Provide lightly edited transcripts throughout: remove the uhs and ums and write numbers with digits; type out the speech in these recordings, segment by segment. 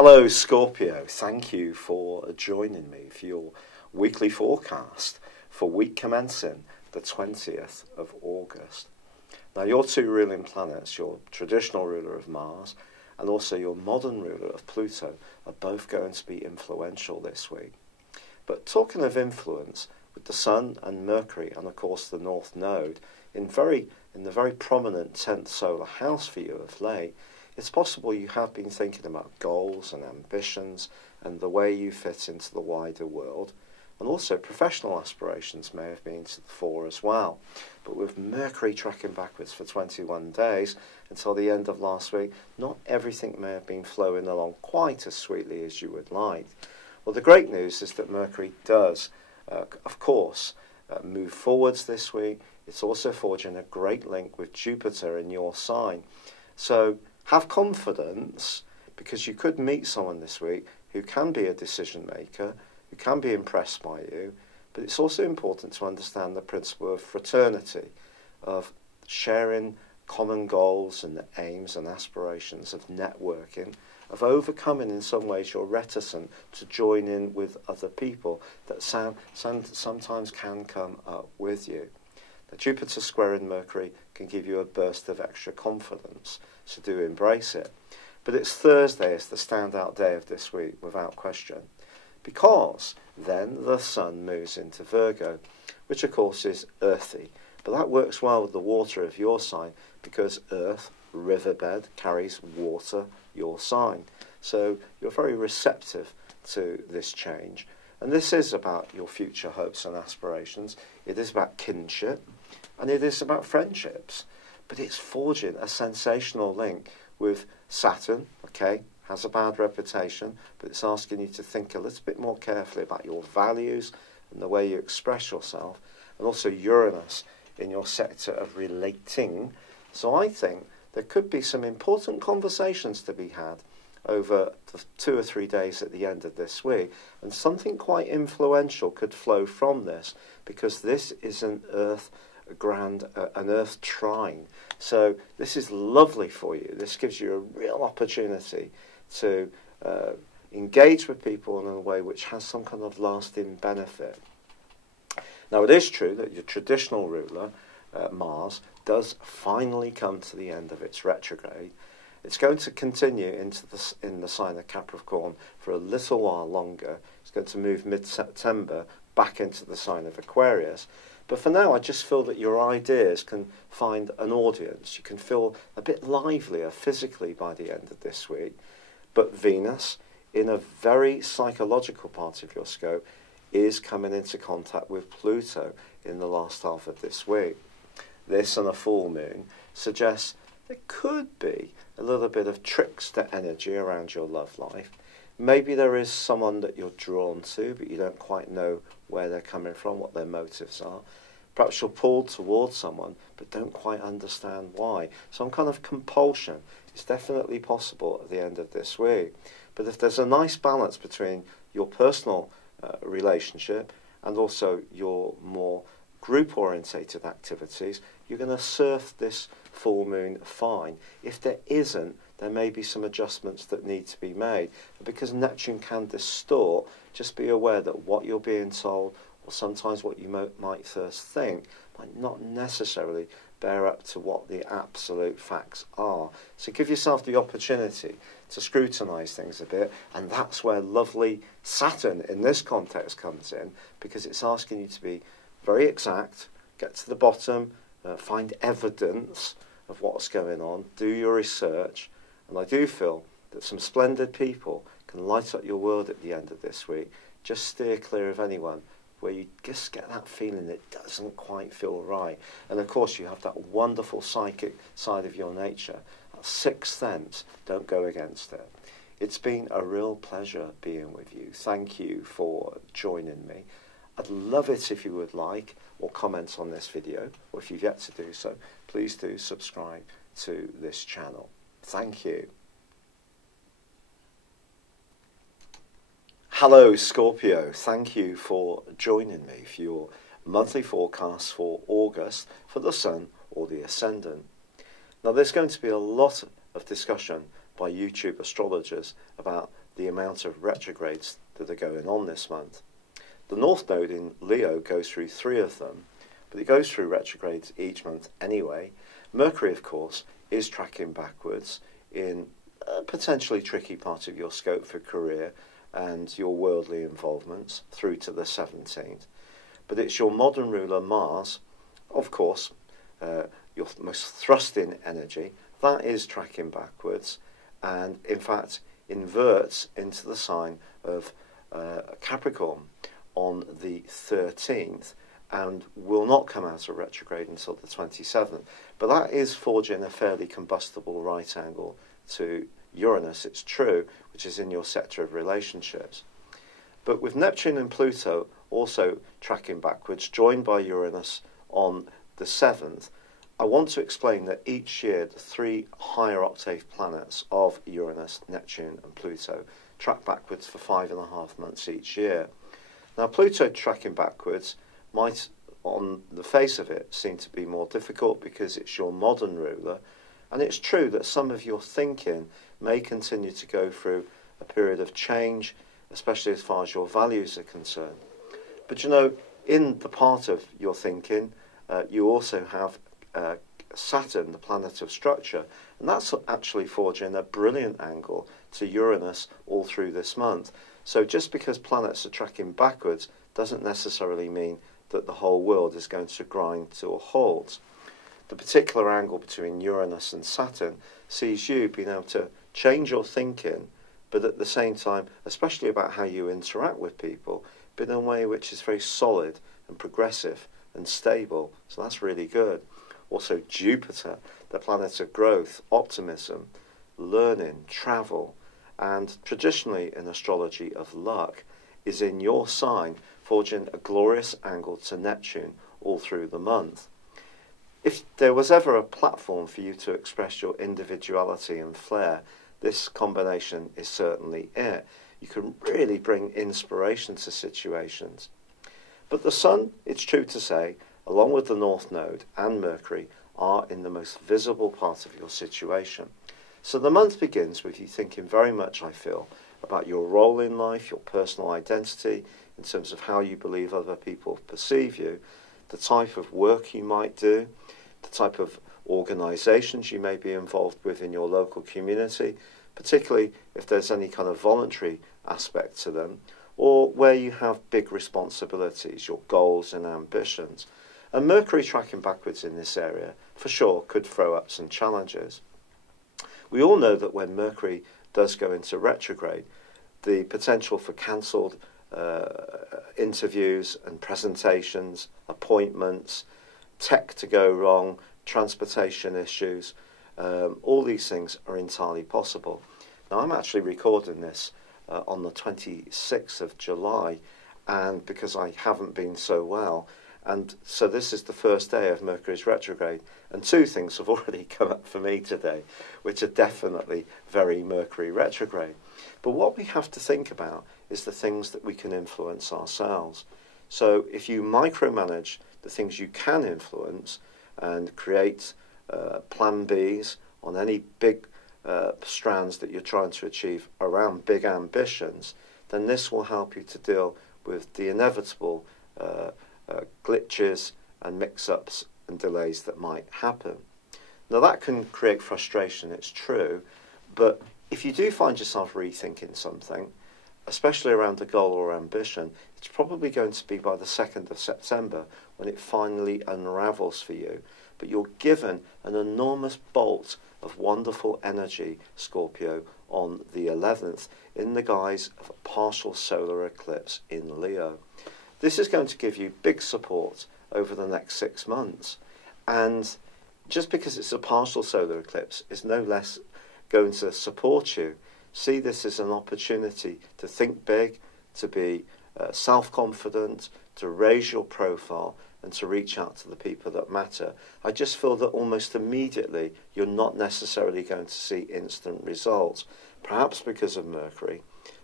Hello Scorpio, thank you for joining me for your weekly forecast for week commencing the 20th of August. Now your two ruling planets, your traditional ruler of Mars and also your modern ruler of Pluto, are both going to be influential this week. But talking of influence, with the Sun and Mercury and of course the North Node in the very prominent 10th solar house for you of late, it's possible you have been thinking about goals and ambitions and the way you fit into the wider world, and also professional aspirations may have been to the fore as well. But with Mercury tracking backwards for 21 days until the end of last week, not everything may have been flowing along quite as sweetly as you would like. Well, the great news is that Mercury does, of course, move forwards this week. It's also forging a great link with Jupiter in your sign. So have confidence, because you could meet someone this week who can be a decision maker, who can be impressed by you, but it's also important to understand the principle of fraternity, of sharing common goals and aims and aspirations, of networking, of overcoming in some ways your reticence to join in with other people that sometimes can come up with you. The Jupiter squaring Mercury can give you a burst of extra confidence, so do embrace it. But it's Thursday is the standout day of this week, without question, because then the Sun moves into Virgo, which of course is earthy. But that works well with the water of your sign, because earth, riverbed, carries water, your sign. So you're very receptive to this change. And this is about your future hopes and aspirations. It is about kinship, and it is about friendships. But it's forging a sensational link with Saturn, okay, has a bad reputation, but it's asking you to think a little bit more carefully about your values and the way you express yourself, and also Uranus in your sector of relating. So I think there could be some important conversations to be had over the 2 or 3 days at the end of this week, and something quite influential could flow from this, because this is an Earth trine. So this is lovely for you. This gives you a real opportunity to engage with people in a way which has some kind of lasting benefit. Now it is true that your traditional ruler, Mars, does finally come to the end of its retrograde. It's going to continue in the sign of Capricorn for a little while longer. It's going to move mid-September back into the sign of Aquarius. But for now, I just feel that your ideas can find an audience. You can feel a bit livelier physically by the end of this week. But Venus, in a very psychological part of your scope, is coming into contact with Pluto in the last half of this week. This and a full moon suggests there could be a little bit of trickster energy around your love life. Maybe there is someone that you're drawn to, but you don't quite know where they're coming from, what their motives are. Perhaps you're pulled towards someone, but don't quite understand why. Some kind of compulsion is definitely possible at the end of this week. But if there's a nice balance between your personal relationship and also your more group-orientated activities, you're going to surf this full moon fine. If there isn't, there may be some adjustments that need to be made. Because Neptune can distort, just be aware that what you're being told, or sometimes what you might first think, might not necessarily bear up to what the absolute facts are. So give yourself the opportunity to scrutinise things a bit, and that's where lovely Saturn in this context comes in, because it's asking you to be very exact, get to the bottom, find evidence of what's going on, do your research, and I do feel that some splendid people can light up your world at the end of this week. Just steer clear of anyone where you just get that feeling that doesn't quite feel right. And of course you have that wonderful psychic side of your nature, that sixth sense. Don't go against it. It's been a real pleasure being with you. Thank you for joining me. I'd love it if you would like or comment on this video, or if you've yet to do so, please do subscribe to this channel. Thank you. Hello Scorpio, thank you for joining me for your monthly forecast for August for the Sun or the Ascendant. Now there's going to be a lot of discussion by YouTube astrologers about the amount of retrogrades that are going on this month. The North Node in Leo goes through 3 of them, but it goes through retrogrades each month anyway. Mercury, of course, is tracking backwards in a potentially tricky part of your scope for career and your worldly involvements through to the 17th. But it's your modern ruler Mars, of course, your most thrust-in energy, that is tracking backwards and, in fact, inverts into the sign of Capricorn on the 13th and will not come out of retrograde until the 27th. But that is forging a fairly combustible right angle to Uranus, it's true, which is in your sector of relationships. But with Neptune and Pluto also tracking backwards, joined by Uranus on the 7th, I want to explain that each year the 3 higher octave planets of Uranus, Neptune and Pluto track backwards for 5.5 months each year. Now, Pluto tracking backwards might, on the face of it, seem to be more difficult because it's your modern ruler, and it's true that some of your thinking may continue to go through a period of change, especially as far as your values are concerned. But you know, in the part of your thinking, you also have Saturn, the planet of structure, and that's actually forging a brilliant angle to Uranus all through this month. So just because planets are tracking backwards doesn't necessarily mean that the whole world is going to grind to a halt. The particular angle between Uranus and Saturn sees you being able to change your thinking, but at the same time, especially about how you interact with people, but in a way which is very solid and progressive and stable. So that's really good. Also Jupiter, the planet of growth, optimism, learning, travel, and traditionally in astrology of luck, is in your sign, forging a glorious angle to Neptune all through the month. If there was ever a platform for you to express your individuality and flair, this combination is certainly it. You can really bring inspiration to situations. But the Sun, it's true to say, along with the North Node and Mercury, are in the most visible part of your situation. So the month begins with you thinking very much, I feel, about your role in life, your personal identity, in terms of how you believe other people perceive you, the type of work you might do, the type of organisations you may be involved with in your local community, particularly if there's any kind of voluntary aspect to them, or where you have big responsibilities, your goals and ambitions. And Mercury tracking backwards in this area, for sure, could throw up some challenges. We all know that when Mercury does go into retrograde, the potential for cancelled interviews and presentations, appointments, tech to go wrong, transportation issues, all these things are entirely possible. Now, I'm actually recording this on the 26th of July, and because I haven't been so well, and so this is the first day of Mercury's retrograde, and 2 things have already come up for me today, which are definitely very Mercury retrograde. But what we have to think about is the things that we can influence ourselves. So if you micromanage the things you can influence and create plan Bs on any big strands that you're trying to achieve around big ambitions, then this will help you to deal with the inevitable glitches and mix-ups and delays that might happen. Now that can create frustration, it's true, but if you do find yourself rethinking something, especially around a goal or ambition, it's probably going to be by the 2nd of September when it finally unravels for you. But you're given an enormous bolt of wonderful energy, Scorpio, on the 11th in the guise of a partial solar eclipse in Leo. This is going to give you big support over the next 6 months. And just because it's a partial solar eclipse is no less going to support you. See this as an opportunity to think big, to be self-confident, to raise your profile, and to reach out to the people that matter. I just feel that almost immediately you're not necessarily going to see instant results, perhaps because of Mercury,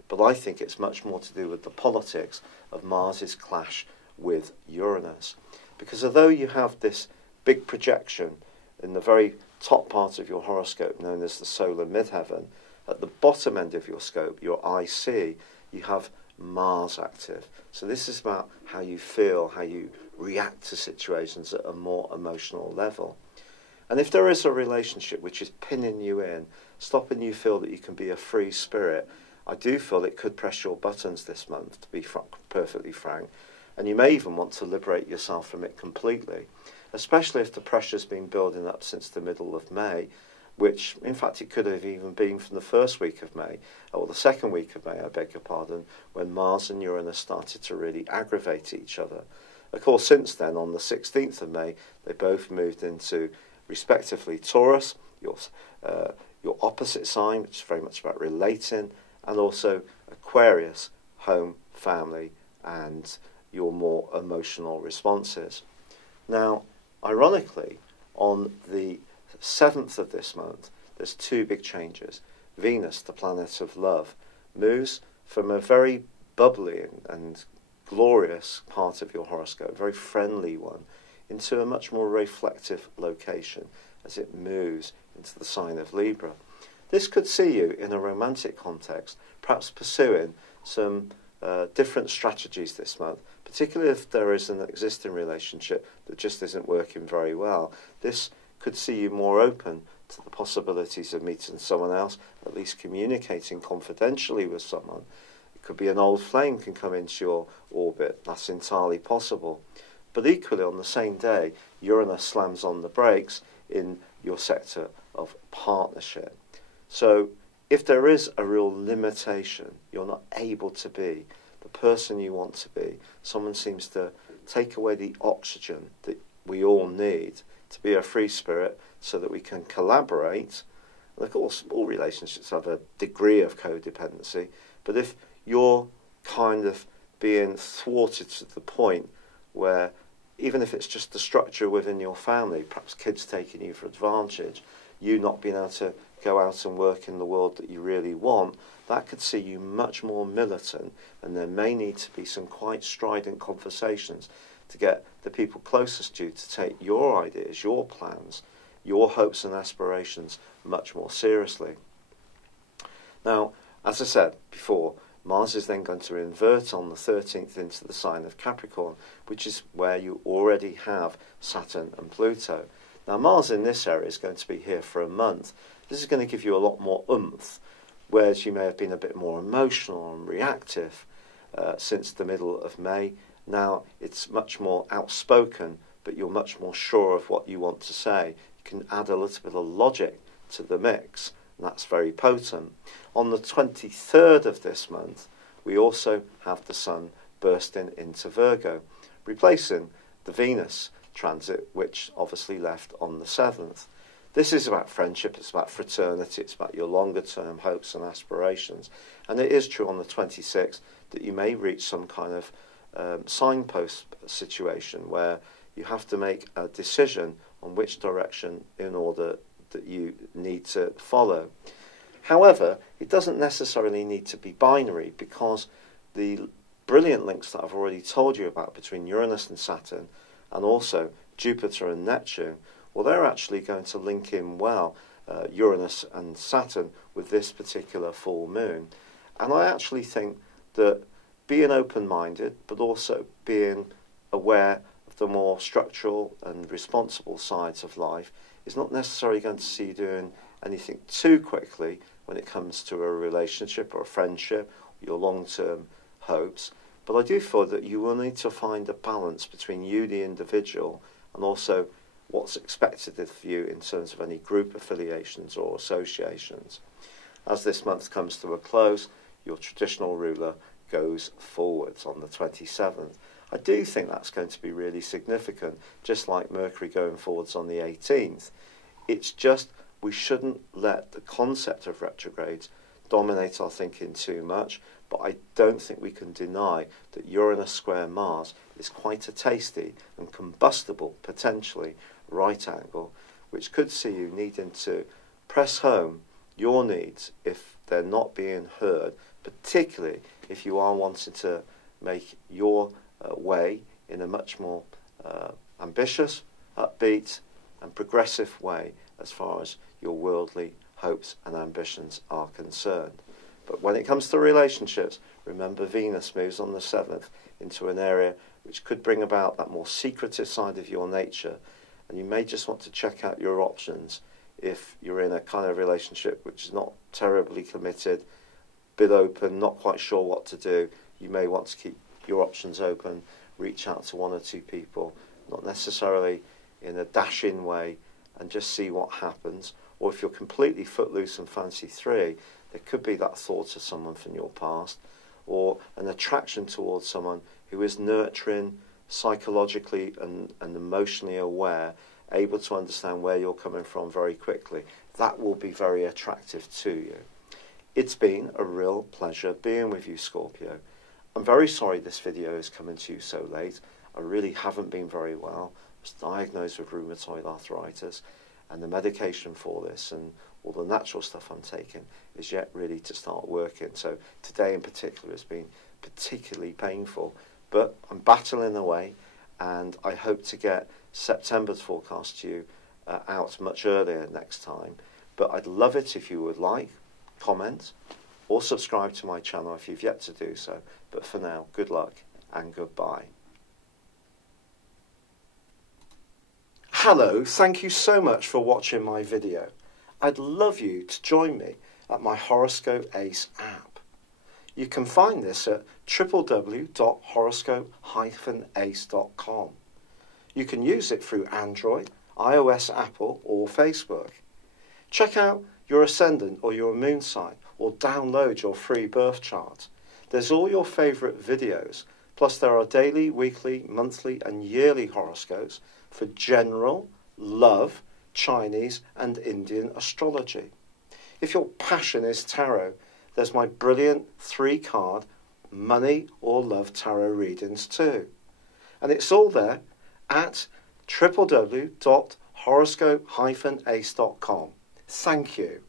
but I think it's much more to do with the politics of Mars's clash with Uranus. Because although you have this big projection in the very top part of your horoscope known as the solar midheaven, At the bottom end of your scope, your IC, you have Mars active. So this is about how you feel, how you react to situations at a more emotional level. And if there is a relationship which is pinning you in, stopping you feel that you can be a free spirit, I do feel it could press your buttons this month, to be perfectly frank. And you may even want to liberate yourself from it completely, especially if the pressure's been building up since the middle of May, which, in fact, it could have even been from the first week of May, or the second week of May, I beg your pardon, when Mars and Uranus started to really aggravate each other. Of course, since then, on the 16th of May, they both moved into, respectively, Taurus, your opposite sign, which is very much about relating, and also Aquarius, home, family, and your more emotional responses. Now, ironically, on the 7th of this month, there's two big changes. Venus, the planet of love, moves from a very bubbly and glorious part of your horoscope, a very friendly one, into a much more reflective location as it moves into the sign of Libra. This could see you in a romantic context, perhaps pursuing some different strategies this month, particularly if there is an existing relationship that just isn't working very well. This could see you more open to the possibilities of meeting someone else, at least communicating confidentially with someone. It could be an old flame can come into your orbit. That's entirely possible. But equally, on the same day, Uranus slams on the brakes in your sector of partnership. So if there is a real limitation, you're not able to be the person you want to be, someone seems to take away the oxygen that we all need to be a free spirit so that we can collaborate. And of course, all relationships have a degree of codependency, but if you're kind of being thwarted to the point where, even if it's just the structure within your family, perhaps kids taking you for advantage, you not being able to go out and work in the world that you really want, that could see you much more militant, and there may need to be some quite strident conversations to get the people closest to you to take your ideas, your plans, your hopes and aspirations much more seriously. Now, as I said before, Mars is then going to invert on the 13th into the sign of Capricorn, which is where you already have Saturn and Pluto. Now, Mars in this area is going to be here for a month. This is going to give you a lot more oomph, whereas you may have been a bit more emotional and reactive since the middle of May. Now it's much more outspoken, but you're much more sure of what you want to say. You can add a little bit of logic to the mix, and that's very potent. On the 23rd of this month, we also have the Sun bursting into Virgo, replacing the Venus transit, which obviously left on the 7th. This is about friendship, it's about fraternity, it's about your longer term hopes and aspirations. And it is true on the 26th that you may reach some kind of signpost situation where you have to make a decision on which direction in order that you need to follow. However, it doesn't necessarily need to be binary, because the brilliant links that I've already told you about between Uranus and Saturn, and also Jupiter and Neptune, well, they're actually going to link in well, Uranus and Saturn, with this particular full moon. And I actually think that being open-minded, but also being aware of the more structural and responsible sides of life, is not necessarily going to see you doing anything too quickly when it comes to a relationship or a friendship, your long-term hopes. But I do feel that you will need to find a balance between you, the individual, and also what's expected of you in terms of any group affiliations or associations. As this month comes to a close, your traditional ruler goes forwards on the 27th. I do think that's going to be really significant, just like Mercury going forwards on the 18th. It's just we shouldn't let the concept of retrogrades dominate our thinking too much, but I don't think we can deny that Uranus square Mars is quite a tasty and combustible, potentially, right angle, which could see you needing to press home your needs if they're not being heard, particularly if you are wanting to make your way in a much more ambitious, upbeat and progressive way as far as your worldly hopes and ambitions are concerned. But when it comes to relationships, remember Venus moves on the 7th into an area which could bring about that more secretive side of your nature, and you may just want to check out your options if you're in a kind of relationship which is not terribly committed, bit open, not quite sure what to do. You may want to keep your options open, reach out to one or two people, not necessarily in a dash-in way, and just see what happens. Or if you're completely footloose and fancy free, there could be that thought of someone from your past, or an attraction towards someone who is nurturing, psychologically and emotionally aware, able to understand where you're coming from very quickly. That will be very attractive to you. It's been a real pleasure being with you, Scorpio. I'm very sorry this video is coming to you so late. I really haven't been very well. I was diagnosed with rheumatoid arthritis, and the medication for this and all the natural stuff I'm taking is yet really to start working. So today in particular has been particularly painful, but I'm battling away, and I hope to get September's forecast to you out much earlier next time. But I'd love it if you would like, comment, or subscribe to my channel if you've yet to do so. But for now, good luck and goodbye. Hello, thank you so much for watching my video. I'd love you to join me at my Horoscope ACE app. You can find this at www.horoscope-ace.com. You can use it through Android, iOS, Apple, or Facebook. Check out your ascendant or your moon sign, or download your free birth chart. There's all your favourite videos, plus there are daily, weekly, monthly and yearly horoscopes for general, love, Chinese and Indian astrology. If your passion is tarot, there's my brilliant 3-card money or love tarot readings too. And it's all there at www.horoscope-ace.com. Thank you.